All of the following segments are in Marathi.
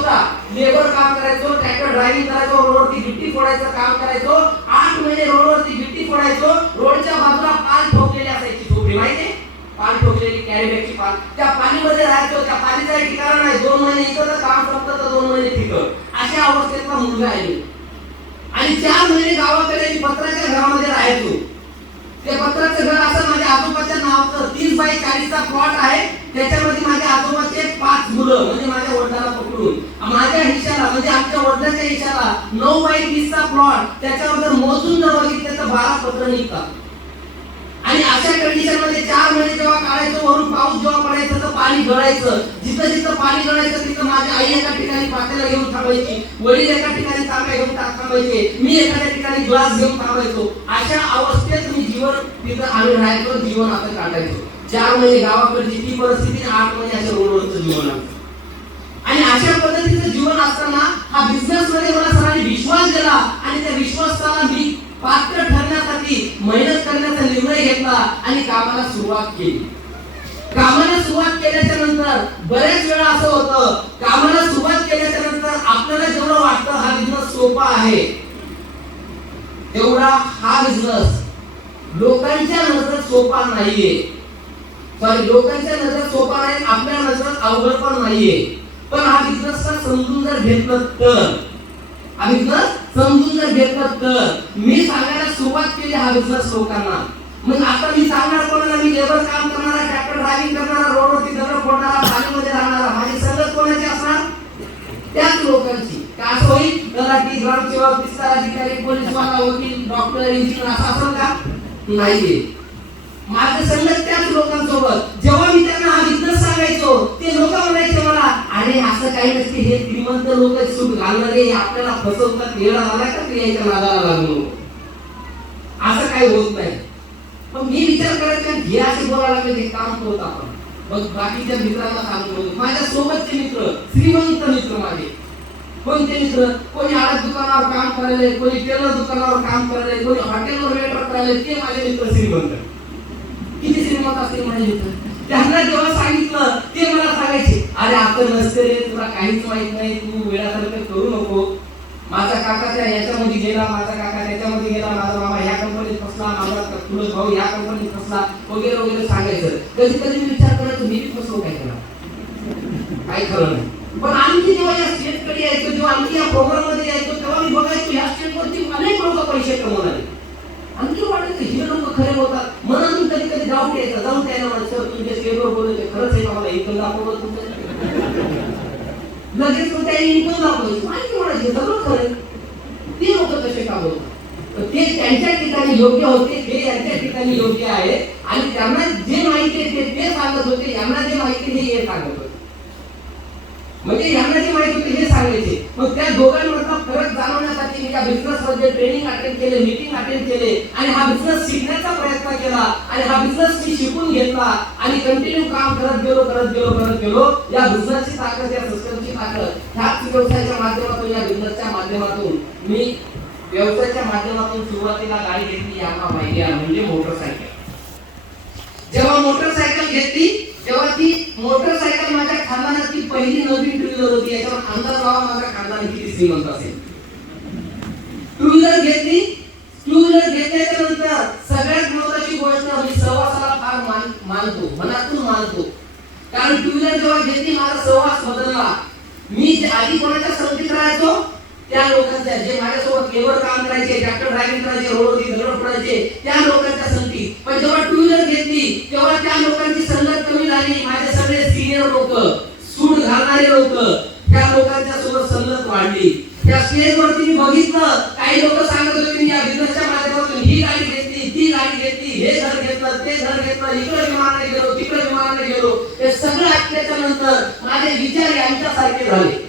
होता, लेबर काम करायचो, ट्रॅक्टर ड्रायव्हिंग करायचो, रोडवरती गिट्टी फोडायचं काम करायचो, 8 महिने रोडवरती गिट्टी फोडायचो, रोडच्या बाजूला पाल ठोकलेली असायची झोपडी, माहिती पाल ठोकलेली कॅरीबॅगची पाल, त्या पाणीमध्ये राहायचो, त्या पाणीचा ठिकाण नाही, 2 महिने इथं तर काम संपतं तर 2 महिने तिथं, अशा अवस्थेतला मुलगा आहे. आणि 4 महिने गावाकडे पत्राच्या घरामध्ये राहायचो. ते पत्राचं घर असं माझ्या आजोबाच्या नावाचं 30 बाय 40 चा प्लॉट आहे. त्याच्यामध्ये माझ्या आजोबाचे 5 मुलं म्हणजे माझ्या वडिलांना पकडून माझ्या हिश्श्याला म्हणजे आमच्या वडिलांच्या हिश्श्याला 9 बाय 30 चा प्लॉट, त्याच्यावर जर मोजून जर बघितलं तर 12 पत्र निघतात. आणि अशा कंडिशन मध्ये 4 महिने जेव्हा काढायचो, वरून पाऊस जेव्हा पडायचं तर पाणी गळायचं, जिथं जिथं पाणी गळायचं तिथं माझी आई एका ठिकाणी पातेला घेऊन थांबायची, वडील एका ठिकाणी तांब्या घेऊन थांबायचे, मी एखाद्या ठिकाणी ग्लास घेऊन थांबायचो. अशा अवस्थेत मी जीवन तिथं आम्ही राहायचो, जीवन आता काढायचो. 4 महिने गावाकडची ती परिस्थिती, 8 महिने अशा रोडवरचं जीवन आहे. आणि अशा पद्धतीचं जीवन असताना हा बिझनेस मध्ये मला सरांनी विश्वास दिला आणि त्या विश्वासाला मी पात्र ठरण्यासाठी मेहनत करण्याचा निर्णय घेतला आणि कामाला सुरुवात केली. कामाला सुरुवात केल्याच्या नंतर बरेच वेळा असं होतं, कामाला सुरुवात केल्याच्या नंतर आपल्याला जेवढं वाटतं हा बिझनेस सोपा आहे, तेवढा हा बिझनेस लोकांच्या नजरेत सोपा नाहीये. लोकांच्या नजरेत सोपा नाही, आपल्या नजरेत अवघड पण नाहीये. पण हा बिझनेस समजून जर घेतलं तर, हा बिझनेस समजून जर घेतलं तर, मी सांगायला सुरुवात केली हा बिझनेस लोकांना. मग आता मी सांगणार कोणाला, मी लेबर काम करणारा, ट्रॅक्टर ड्रायव्हिंग करणारा, रोडवरती दगड फोडणारा, पाणीमध्ये राहणारा, माझी संगत कोणाची असणार? त्याच लोकांची. का असं होईल तलाठी, ग्रामसेवक, विस्तार अधिकारी, पोलीसवाला, वकील, डॉक्टर, इंजिनियर असं असेल का? नाहीये. माझं संगत त्याच लोकांसोबत. जेव्हा मी त्यांना हा बिझनेस सांगायचो ते लोक म्हणायचे मला, अरे असं काही नसते, हे श्रीमंत लोक सूट घालणारे आपल्याला फसवतात, वेळा आला का क्रियाच्या नादाला लागलो, असं काही होत नाही. मग मी विचार करायचा हे असे बोलायला लागले, काम करत आपण. मग बाकीच्या मित्रांना सांगतो, माझ्या सोबतचे मित्र, श्रीमंत मित्र माझे, कोणते मित्र, कोणी आडत दुकानावर काम करायला, कोणी टेलर दुकानावर काम करायला, कोणी हॉटेलवर वेटर करायला, ते माझे मित्र श्रीमंत. किती श्रीमंत असतील माझे मित्र. त्यांना जेव्हा सांगितलं ते मला सांगायचे, अरे आपण नसते रे, तुला काहीच माहित नाही, तू वेळासारखं करू नको. माझा काका त्या याच्यामध्ये गेला, माझा काका त्याच्यामध्ये गेला, माझा मामा ह्या कंपनीत फसला, माझा तुझा भाऊ ह्या कंपनीत फसला, वगैरे वगैरे सांगायचं. कधी कधी मी विचार करायचो, मी फसलो काय करा, काही खरं नाही. पण आणखी जेव्हा या स्टेटकडे यायचो, जेव्हा आणखी या प्रोग्राम मध्ये यायचो, तेव्हा मी बघायचो ह्या स्टेटवरती अनेक लोक पैसे कमवणारे. आणखी वाटायचं हे लोक खरे होतात. म्हणून कधी कधी डाऊट यायचा, जाऊन त्याला म्हणायचं, तुमच्या स्टेटवर बोलले खरंच आहे का, मला इन्कम दाखवलं तुमचं, लगेच मग त्याने इन्कम दाखवायचं, माहिती म्हणायचे सगळं खरं. ते लोक कसे काम होतात, ते त्यांच्या ठिकाणी योग्य होते, ते यांच्या ठिकाणी योग्य आहे. आणि त्यांना जे माहिती आहे ते सांगत होते, यांना जे माहिती नाही हे सांगत होते, म्हणजे यांना जे माहिती होते हे सांगायचे. मग त्या दोघांमधला फरक जाणवण्यासाठी मी या बिझनेस मध्ये ट्रेनिंग अटेंड केले, मीटिंग अटेंड केले आणि हा बिझनेस शिकण्याचा प्रयत्न केला. आणि हा बिझनेस मी शिकून घेतला आणि कंटिन्यू काम करत गेलो. या बिझनेसची ताकद, या सिस्टमची ताकद, ह्याच व्यवसायाच्या माध्यमातून, या बिझनेसच्या माध्यमातून मी व्यवसायाच्या माध्यमातून सुरुवातीला गाडी घेतली, यामा माहिती म्हणजे मोटरसायकल. जेव्हा मोटरसायकल घेतली तेव्हा ती मोटरसायकल माझ्या खानदानाची पहिली नवीन टू व्हीलर होती. याच्यावर अंदाज लावा माझ्या खानदान किती श्रीमंत असेल. टू व्हीलर घेतली. टू व्हीलर घेतल्याच्या नंतर सगळ्यात महत्त्वाची गोष्ट मी सहवासाला फार मानतो, मनातून मानतो. कारण टू व्हीलर जेव्हा घेतली माझा सहवास बदलला. मी आधी कोणाच्या संगतीत राहायचो, त्या लोकांच्या, जे माझ्यासोबत लेबर काम करायचे, ट्रॅक्टर ड्रायव्हिंग करायचे, रोडवरती दगड फोडायचे, त्या लोकांच्या संगतीत. पण जेव्हा टू व्हीलर घेतली तेव्हा त्या लोकांची संगत कमी झाली. माझे सगळे सिनियर लोक, सूट घालणारे लोक, त्या लोकांच्या सोबत संगत वाढली. त्या स्टेजवरती मी बघितलं काही लोक सांगत होते, मी या बिझनेसच्या माध्यमातून ही गाडी घेतली, ती गाडी घेतली, हे घर घेतलं, ते घर घेतलं, इकडे विमानाने गेलो, तिकडे विमानाने गेलो. हे सगळं ऐकल्याच्या नंतर माझे विचार यांच्यासारखे झाले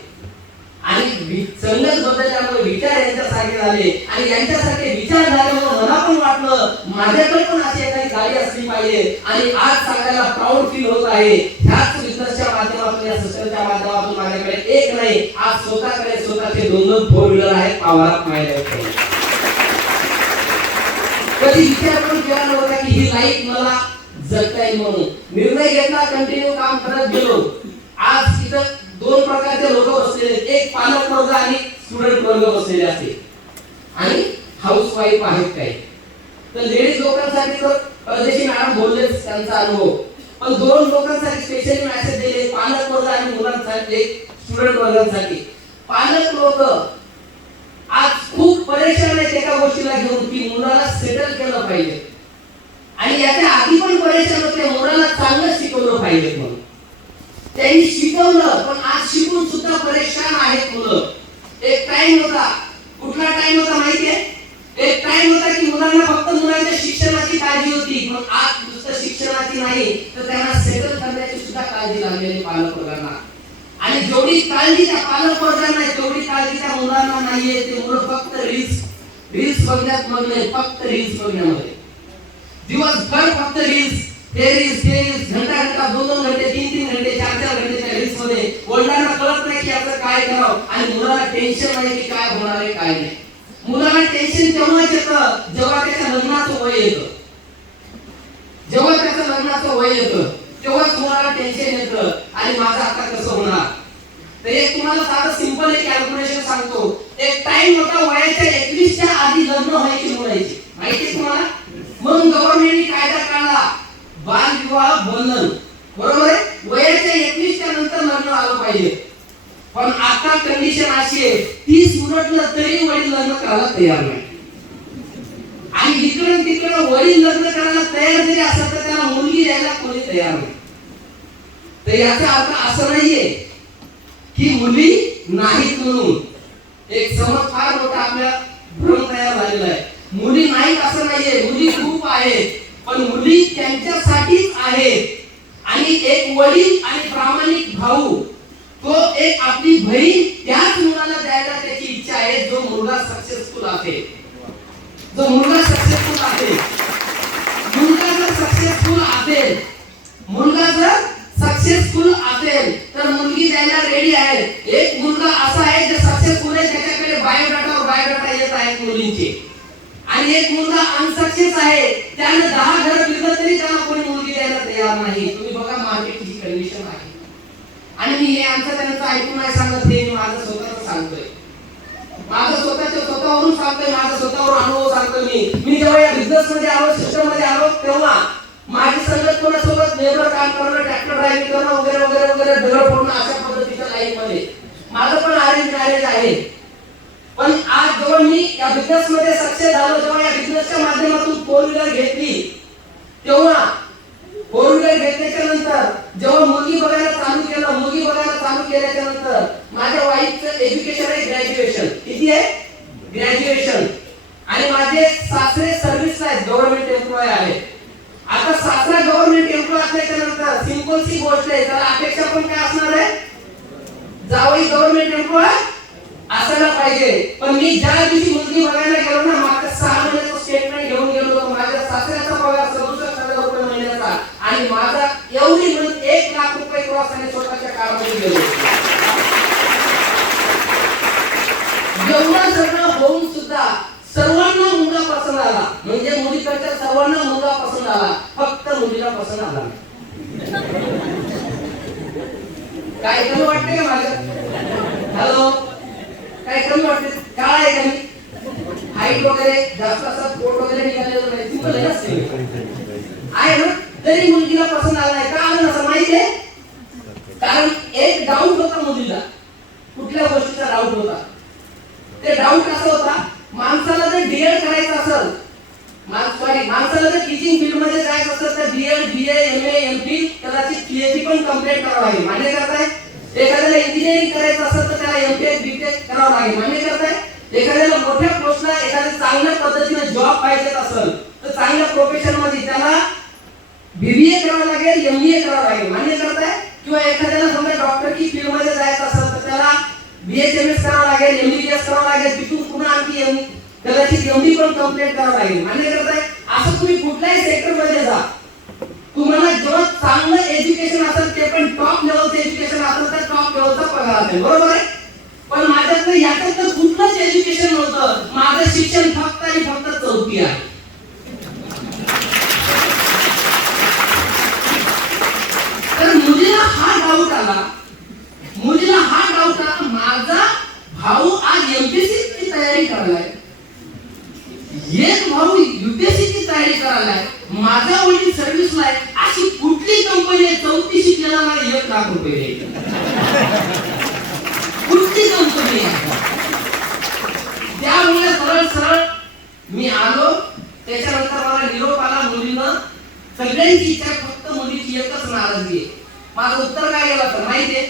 आणि संगत बदलल्यामुळे विचार यांच्यासारखे झाले आणि यांच्यासारखे विचार झाल्यामुळे मला पण वाटलं माझ्याकडे पण अशी एखादी गाडी असली पाहिजे. आणि आज सांगायला प्राऊड फील होत आहे, ह्याच बिझनेसच्या माध्यमातून, या सिस्टमच्या माध्यमातून माझ्याकडे एक नाही, आज स्वतःकडे स्वतःचे 2 फोर व्हीलर आहेत. पावरात माझ्याकडे कधी विचार पण केला नव्हता की ही लाईफ मला जगता येईल म्हणून. निर्णय घेतला, कंटिन्यू काम करत गेलो. आज इथं दोन प्रकारचे लोक बसलेले, एक पालक वर्ग आणि स्टुडंट वर्ग बसलेले असते आणि हाऊस वाईफ आहेत काही. तर लेडीज लोकांसाठी तर परदेशी मॅडम बोललेच त्यांचा अनुभव, पण दोन लोकांसाठी स्पेशली मेसेज दिले, पालक वर्ग आणि मुलांसाठी, स्टुडंट वर्गांसाठी. पालक लोक आज खूप परेशान आहेत एका गोष्टीला घेऊन की मुलाला सेटल केलं पाहिजे, आणि याच्या आधी पण परेशान होते मुलाला चांगलं शिकवलं पाहिजे म्हणून. त्यांनी शिकवलं पण आज शिकून सुद्धा परेशान आहेत मुलं. एक टाइम होता, कुठला टाइम होता माहितीये? एक टाइम होता की मुलांना फक्त मुलांच्या शिक्षणाची काळजी होती, पण आज नुसतं शिक्षणाची नाही तर त्यांना सेटल करण्याची सुद्धा काळजी लागलेली पालक वर्गांना. आणि जेवढी काळजी त्या पालक वर्गांना आहे तेवढी काळजी त्या मुलांना नाहीये. ते मुलं फक्त रील्स बघण्यात मग्न, फक्त रील्स बघण्यामध्ये दिवसभर फक्त रील्स, ते रील्स घंटा 2 घंटे 3 घंटे 4 घंटे त्या रील्स मध्ये. वडिलांना कळत नाही की आता काय करावं, आणि मुलाला टेन्शन नाही की काय होणार आहे काय नाही. मुलाला टेन्शन तेव्हाच येतं जेव्हा त्याच्या लग्नाचं वय येतं. जेव्हा त्याचं लग्नाचं वय येतं तेव्हाच मुलाला टेन्शन येतं, आणि माझं आता कसं होणार. तर एक तुम्हाला साधं सिंपल एक कॅल्क्युलेशन सांगतो. एक टाइम होता वयाच्या 21च्या आधी लग्न व्हायची मुलांची, माहिती तुम्हाला? म्हणून गव्हर्नमेंटने कायदा काढला, बाल विवाह बंधन, बरोबर आहे? वयाच्या 21च्या नंतर लग्न आलं पाहिजे. पण आता कंडिशन अशी आहे 30 उलटलं तरी वडील लग्न करायला तयार नाही, आणि इकडून तिकडे वडील लग्न करायला तयार जरी असेल तर त्याला मुलगी द्यायला कोणी तयार नाही. तर याचा अर्थ असं नाहीये की मुली नाहीत म्हणून. एक समज फार मोठा आपल्या भ्रम तयार झालेला आहे. मुली नाहीत असं नाहीये, मुली खूप आहेत, पण मुली त्यांच्यासाठीच आहेत. आणि एक वडील आणि प्रामाणिक भाऊ, तो एक आपली बहीण त्याच मुलाला द्यायला त्याची इच्छा आहे जो मुलगा सक्सेसफुल असेल. जो मुलगा सक्सेसफुल असेल, मुलगा जर सक्सेसफुल असेल, मुलगा जर सक्सेसफुल असेल तर मुलगी द्यायला रेडी आहे. एक मुलगा असा आहे जे सक्सेसफुल आहे, त्याच्याकडे बायोडाटा येत आहेत मुलींचे, आणि एक मुलगा अनसक्सेस आहे, त्याने 10 घर विकत तरी त्याला कोणी मुलगी द्यायला तयार नाही. तुम्ही बघा मार्केटची कंडिशन आहे. आणि मी हे आमचं त्यांचं ऐकून नाही सांगत, हे मी माझं स्वतःच सांगतोय, माझं स्वतःवरून सांगतोय, माझा स्वतःवर अनुभव सांगतोय. मी जेव्हा या बिझनेस मध्ये आलो, सिस्टम मध्ये आलो, तेव्हा माझी संगत कोणासोबत लेबर काम करणं, ट्रॅक्टर ड्रायव्हिंग करणं वगैरे वगैरे वगैरे दगड फोडणं अशा पद्धतीच्या लाईफ मध्ये. माझं पण अरेंज मॅरेज आहे. पण आज जेव्हा मी या बिझनेस मध्ये सक्सेस झालो, जेव्हा या बिझनेसच्या माध्यमातून 4 व्हीलर घेतली, तेव्हा 4 व्हीलर घेतल्याच्या नंतर जेव्हा मुलगी बघायला चालू केल्याच्या नंतर माझ्या वाईफचं एज्युकेशन आहे ग्रॅज्युएशन. किती आहे? ग्रॅज्युएशन. आणि माझे सासरे सर्व्हिसला आहेत, गव्हर्नमेंट एम्प्लॉय आहेत. आता सासरा गव्हर्नमेंट एम्प्लॉय असल्याच्या नंतर सिंपल सी गोष्ट आहे, त्याला अपेक्षा पण काय असणार आहे? जावई गव्हर्नमेंट एम्प्लॉय असायला पाहिजे. पण मी ज्या दिवशी मुलगी बघायला गेलो ना, मागच्या 6 महिन्याचं स्टेटमेंट घेऊन गेलो होतो. माझ्या सासऱ्याचा पगार 67,000 रुपये महिन्याचा, आणि माझा एवढी म्हणून 1 लाख रुपये क्रॉस आणि स्वतःच्या कारमध्ये गेलो. एवढं सगळं होऊन सुद्धा सर्वांना मुलगा पसंत आला, म्हणजे मुलीकडच्या सर्वांना मुलगा पसंत आला, फक्त मुलीला पसंत आला नाही. काय कमी वाटते का माझं? हॅलो, काय कमी वाटते? काय आहे कमी? हाईट वगैरे जास्त असं, पोट वगैरे निघालेलं नाही, सिंपल आहे ना, आहे ना? तरी मुलगीला पसंत आला नाही. का आलं असं माहिती आहे? कारण एक डाऊट होता मुलीला, कुठल्या गोष्टीचा डाऊट होता. ते डाऊट असं होता, माणसाला जर डीएड करायचं असेल, माणसाला जर टीचिंग फील्ड मध्ये जायचं असेल तर डीएड, बीए, एमए, एमफिल, कदाचित पीएचडी पण कंप्लीट करावं लागेल. मान्य करताय? एखाद्याला इंजिनिअरिंग करायचं असेल तर त्याला एमटेक, बीटेक करावं लागेल. मान्य करताय? एखाद्याला मोठ्या पोस्टला, एखाद्या चांगल्या पद्धतीने जॉब पाहिजे असेल तर चांगल्या प्रोफेशन मध्ये त्याला बीबीए करावं लागेल, एमबीए करावं लागेल. मान्य करताय? किंवा एखाद्याला समजा डॉक्टर की फील्ड मध्ये जायचं असेल तर त्याला बीएचएमएस करावं लागेल, एमबीबीएस करावं लागेल, तिथून पुन्हा आणखी कदाचित एमडी पण कंप्लीट करावं लागेल. मान्य करताय? असं तुम्ही कुठल्याही सेक्टर मध्ये जा, तुम्हाला जेव्हा चांगलं एज्युकेशन असेल, ते पण टॉप लेवलचं एज्युकेशन असेल तर टॉप लेवलचा पगार असेल. बरोबर आहे? पण माझ्याकडे याच्यात कुठलंच एज्युकेशन नव्हतं. माझं शिक्षण फक्त आणि फक्त 4थी आहे. तर मुलीला हा डाऊट आला, मुलीला चाललाय, माझा वडील सर्व्हिसला आहे, अशी कुठली कंपनी आहे 34 शिकलेला मला 1 लाख रुपये द्यायचे? कुठली कंपनी आहे? त्यामुळे सरळ सरळ मी आलो. त्याच्यानंतर मला निरोप आला मुलीनं. सगळ्यांची इच्छा, फक्त मुलीची एकच नाराजगी आहे. माझं उत्तर काय गेलं तर माहितीये,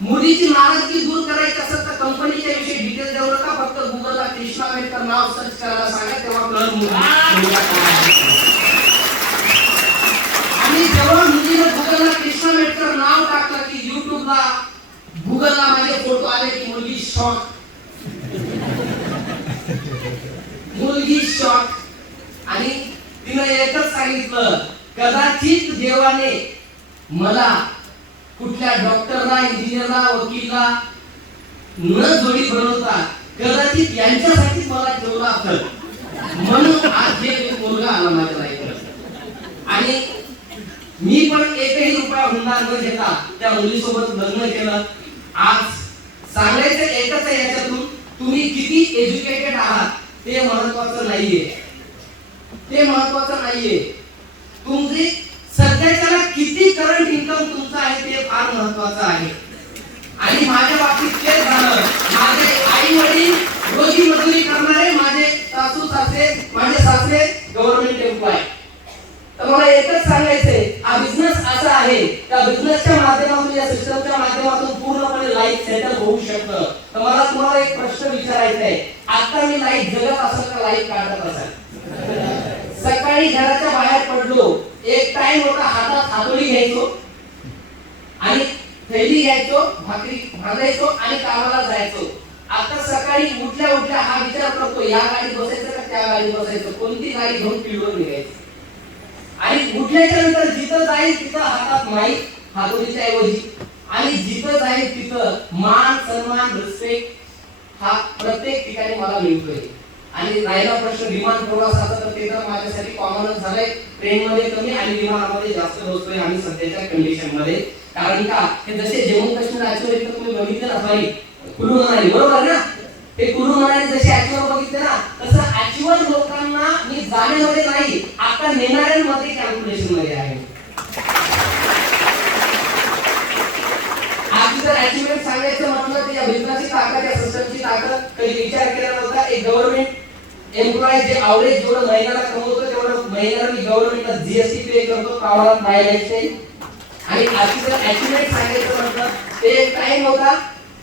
मुलीची नाराजगी दूर करायची असेल तर कंपनीच्या विषयी डिटेल देऊ नका, फक्त गुगलला कृष्णा मेहकर नाव सर्च करायला सांगा, तेव्हा कळेल मुलगा काय आहे. आणि जेव्हा मुलीनं गुगलला कृष्णा मेहकर नाव टाकलं की युट्यूबला गुगलला माझे फोटो आले की मुलगी शॉक. मुलगी शॉक. आणि तिनं एकच सांगितलं, कदाचित देवाने मला कुठल्या डॉक्टरला, इंजिनियरला, वकीलला न जोडी बनवता कदाचित यांच्यासाठी मला ठेवला असेल, म्हणून आज हे मुलगा आला माझ्या लाईफवर. आणि मी पण एकही रुपया हुंडा न घेता त्या मुलीसोबत लग्न केलं. आज सांगायचं एकच आहे याच्यातून, तुम्ही किती एज्युकेटेड आहात ते महत्वाचं नाहीये. ते महत्वाचं नाहीये. तुमचे सध्याच्याला किती करंट इन्कम तुमचा आहे ते फार महत्वाचं आहे. आणि माझ्या बाबतीत तेच झालं. माझे आई वडील रोजी मजुरी करणारे, माझे सासू माझे सासरे गव्हर्नमेंट एम्प्लॉय. तर मला एकच सांगायचंय, हा बिझनेस असा आहे, त्या बिझनेसच्या माध्यमातून, या सिस्टमच्या माध्यमातून पूर्णपणे लाईफ सेटल होऊ शकतं. तर मला तुम्हाला एक प्रश्न विचारायचा आहे, आता मी लाईफ जगत असेल का लाईफ काढत असेल? सकाळी घराच्या बाहेर पडलो, एक टाइम होता, हातात हातोडी घ्यायचो आणि थैली घ्यायचो, भाकरी भाजायचो आणि कामाला जायचो. आता सकाळी उठल्या उठल्या हा विचार करतो, या गाडीत बसायचं का त्या गाडीत बसायचं, कोणती गाडी घेऊन फिरवून निघायची. आणि उठल्याच्या नंतर जिथं जाईल तिथं हातात माईक हातोडीच्या ऐवजी, आणि जिथं जाईल तिथं मान सन्मान रिस्पेक्ट हा प्रत्येक ठिकाणी मला मिळतोय. आणि राहिला प्रश्न विमान प्रवासाचा, तर ते तर माझ्यासाठी कॉमनच झालंय. ट्रेन मध्ये कमी आणि विमानामध्ये जास्त बसतोय आम्ही सध्याच्या कंडिशन मध्ये. कारण का, हे जसे जम्मू काश्मीर ऍक्च्युअली तर तुम्ही बघितलं ना, सॉरी कुलू मनाली, बरोबर ना, ते कुलू मनाली जसे ऍक्च्युअल बघितले ना, तसं ऍक्च्युअल लोकांना मी जाण्यामध्ये नाही, आता नेणाऱ्यांमध्ये कॅल्क्युलेशन मध्ये आहे. आज जर अचिव्हमेंट सांगायचं म्हटलं तर या बिझनेसची ताकद, या सिस्टमची ताकद कधी विचार केला नव्हता. एक गव्हर्नमेंट एम्प्लॉय जे आवरेज जेवढं महिन्याला कमवतो तेवढं महिन्याला मी गव्हर्नमेंटला जीएसटी पे करतो, कावळात माय लाईफस्टाईल. आणि आज जर अचिव्हमेंट सांगायचं म्हटलं ते एक टाइम होता,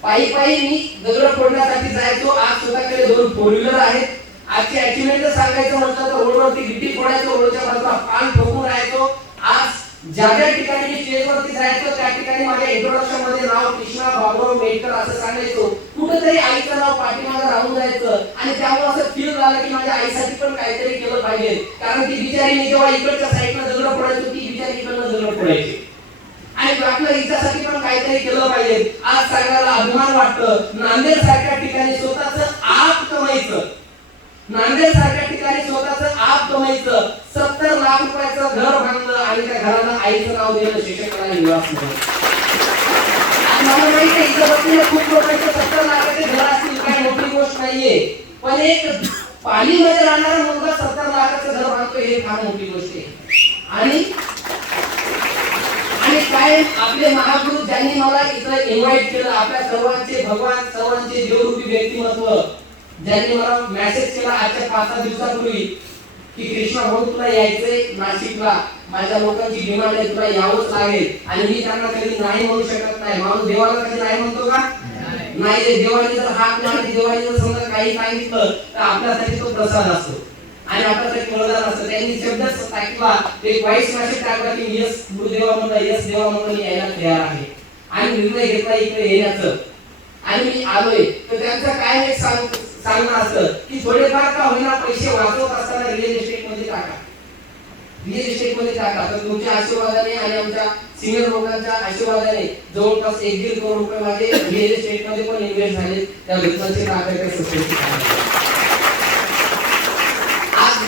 पायी पायी मी दगड फोडण्यासाठी जायचो. आज स्वतःकडे 2 फोर व्हीलर आहेत. आजची अचिव्हमेंट जर सांगायचं म्हटलं तर रोडवरती गिट्टी फोडायचो, रोडच्या बाजूला पान ठोकून राहायचो. आज ज्या ज्या ठिकाणी मी स्टेजवरती जायचो त्या ठिकाणी माझ्या इंट्रोडक्शन मध्ये नाव कृष्णा बाबुराव मेहकर असं सांगायचो. कुठेतरी आईचं नाव पाठीमागे राहून जायचं. आणि त्यामुळे असं फील झालं की माझ्या आईसाठी पण काहीतरी केलं पाहिजे. कारण ती बिचारी, मी जेव्हा इकडच्या साईडला दगड फोडायचो ती बिचारी इकडनं दगड फोडायची. आणि आपल्या हिच्यासाठी पण काहीतरी केलं पाहिजे. आज सांगायला अभिमान वाटतं, नांदेड सारख्या ठिकाणी स्वतःचं आप कमायचं, नांदेड सारख्या ठिकाणी स्वतःचं आप कमायचं, 70 लाख रुपयाचं घर बांधलं आणि त्या घराला आईचं नाव दिलं, शिक्षकाला निवास म्हणून. मला माहिती आहे इथं बसलेल्या खूप लोकांचे 70 लाखाचे घर असतील, काही मोठी गोष्ट नाहीये. पण एक पालीमध्ये राहणारा मुलगा 70 लाखाचं घर बांधतो, हे फार मोठी गोष्ट आहे. आणि काय आपले महागुरु ज्यांनी मला इथं इन्व्हाइट केलं, आपल्या सर्वांचे भगवान, सर्वांचे देवरूपी व्यक्तिमत्व, ज्यांनी मला मेसेज केला आजच्या 5-6 दिवसापूर्वी की कृष्णा भाऊ तुला यायचंय नाशिकला, माझ्या लोकांची डिमांड आहे, तुला यावंच लागेल. आणि मी त्यांना कधी नाही म्हणू शकत नाही. माणूस देवाला कधी नाही म्हणतो का? नाही. देवाने जर हात लावली, देवाने जर समजा काही सांगितलं तर आपल्यासाठी तो प्रसाद असतो आणि आपल्यासाठी वरदान असतं. त्यांनी शब्दच टाकला, एक वाईट मेसेज टाकला की यस गुरुदेवा म्हणला, यस देवा म्हणला यायला तयार आहे. आणि निर्णय घेतला इकडे येण्याचं. आणि मी आलोय. तर त्यांचं काय एक सांगणं असतं की थोडेफार का होईना पैसे वाचवत असताना रिअल एस्टेट मध्ये टाका, रिअल एस्टेट मध्ये टाका. तर तुमच्या आशीर्वादाने आणि आमच्या सिनियर लोकांच्या आशीर्वादाने जवळपास 1-1.5 करोड रुपये माझे रिअल एस्टेट मध्ये पण इन्व्हेस्ट झाले. त्या बिझनेसचे टाकायच्या सस्पेन्स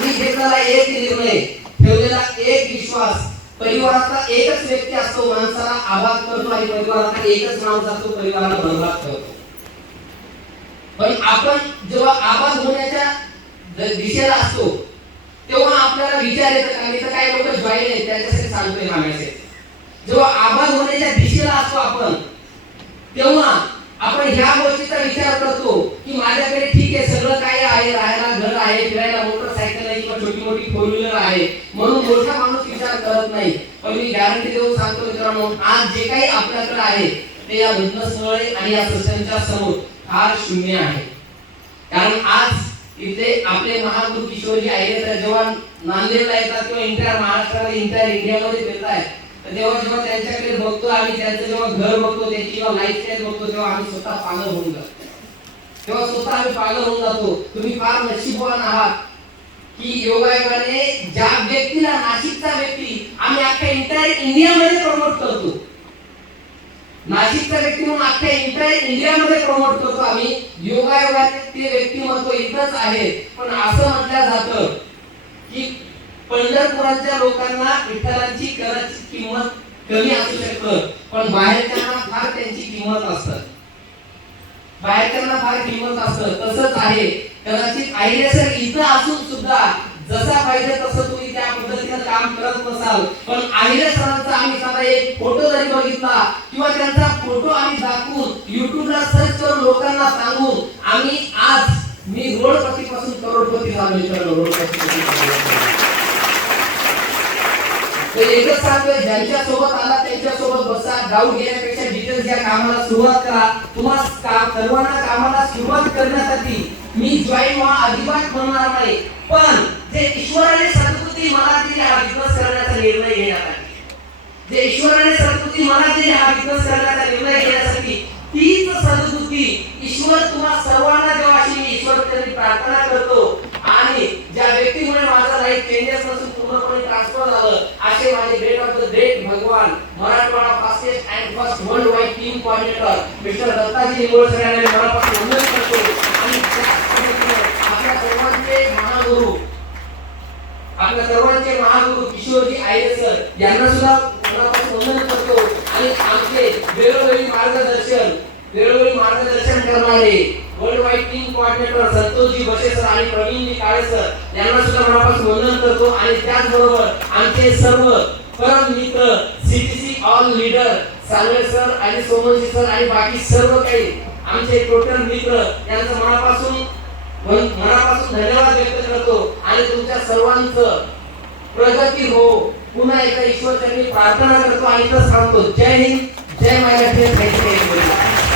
मी घेतलेला एक निर्णय, ठेवलेला एक विश्वास, परिवाराचा एकच व्यक्ती असतो माणसाला आबाद करतो आणि परिवाराचा एकच माणूस असतो परिवाराला बरबाद करतो. पण आपण जेव्हा आबाद होण्याच्या दिशेला असतो तेव्हा आपल्याला विचार येतात आणि इथं काही लोक जॉईन आहेत त्यांच्यासाठी सांगतोय हा मेसेज. जेव्हा आबाद होण्याच्या दिशेला असतो आपण, तेव्हा आपण ह्या गोष्टीचा विचार करतो की माझ्याकडे ठीक आहे, सगळं काही आहे, राहायला घर आहे, फिरायला मोटरसायकल आहे किंवा छोटी मोठी फोर व्हीलर आहे, म्हणून मोठा माणूस विचार करत नाही. पण मी गॅरंटी देऊन सांगतो मित्रांनो, आज जे काही आपल्याकडे आहे ते या घटनास्थळी आणि या सत्संगाच्या समोर फार शून्य आहे. कारण आज इथे आपले महागुरु किशोरजी आहे तर जेव्हा नांदेडला येतात किंवा इंटर महाराष्ट्राला इंटर इंडियामध्ये फिरतायत, तेव्हा जेव्हा त्यांच्याकडे बघतो आम्ही, त्यांचं जेव्हा घर बघतो, त्यांची जेव्हा लाईफस्टाईल बघतो, तेव्हा आम्ही स्वतः पागल होऊन जातो. तेव्हा स्वतः आम्ही पागल होऊन जातो. तुम्ही फार नशीबवान आहात की योगायोगाने ज्या व्यक्तीला, नाशिकचा व्यक्ती आम्ही अख्ख्या इंटायर इंडियामध्ये प्रमोट करतो, नाशिकचा व्यक्ती म्हणून अख्ख्या इंटायर इंडियामध्ये प्रमोट करतो आम्ही. योगायोगाने ते व्यक्तिमत्व इथंच आहे. पण असं म्हटलं जातं की पंढरपुराच्या लोकांना विठ्ठलांची कराची किंमत कमी असू शकतं, पण बाहेरच्यांना फार त्यांची किंमत असतं, बाहेरच्यांना फार किंमत असतं. तसंच आहे. कदाचित आहिले सर इथं असून सुद्धा जसा पाहिजे तसं तुम्ही त्या पद्धतीनं काम करत नसाल, पण आहिले सरांचा आम्ही साधा एक फोटो जरी बघितला किंवा त्यांचा फोटो आम्ही दाखवून युट्यूबला सर्च करून लोकांना सांगून आम्ही आज मी रोडपतीपासून करोडपती झालो. तर एकच सांगतोय, ज्यांच्या सोबत आला त्यांच्या सोबत बसा. डाऊट घेण्यापेक्षा डिटेल्स या कामाला सुरुवात करा. तुम्हाला सर्वांना कामाला सुरुवात करण्यासाठी मी जॉईन व्हा अजिबात म्हणणार नाही, पण जे ईश्वराने सद्बुद्धी मला दिली हा बिझनेस करण्याचा निर्णय घेण्यासाठी, जे ईश्वराने सद्बुद्धी मला दिली हा बिझनेस करण्याचा निर्णय घेण्यासाठी, तीच सद्बुद्धी ईश्वर तुम्हा सर्वांना जेव्हा अशी मी ईश्वराकडे प्रार्थना करतो आणि ज्या व्यक्तीमुळे माझा लाईफ चेंजेस नसून पूर्णपणे ट्रान्सफर झालं, असे माझे great of the great Bhagwan, Marathwada fastest and first worldwide team coordinator mister Dattaji Nimbolkar यांना मनापासून वंदन करतो. आणि आपल्या सर्वांचे महागुरु, आपल्या सर्वांचे महागुरु किशोरजी आयरे सर यांना सुद्धा मनापासून वंदन करतो. आणि आमचे वेळोवेळी मार्गदर्शन करणारे world wide team coordinator Santoshji बशे sir आणि प्रवीणजी काळे सर यांना सुद्धा मनापासून वंदन करतो. आणि त्याचबरोबर आमचे सर्व परम मित्र सीटीसी ऑल लीडर सानवे सर आणि सोमनजी सर आणि बाकी सर्व काही आमचे टोटल मित्र यांचं मनापासून धन्यवाद व्यक्त करतो. आणि तुमच्या सर्वांचं प्रगती हो पुन्हा एकदा ईश्वर चरणी प्रार्थना करतो आणि इथं सांगतो. जय हिंद, जय महाराष्ट्र. थँक्यू.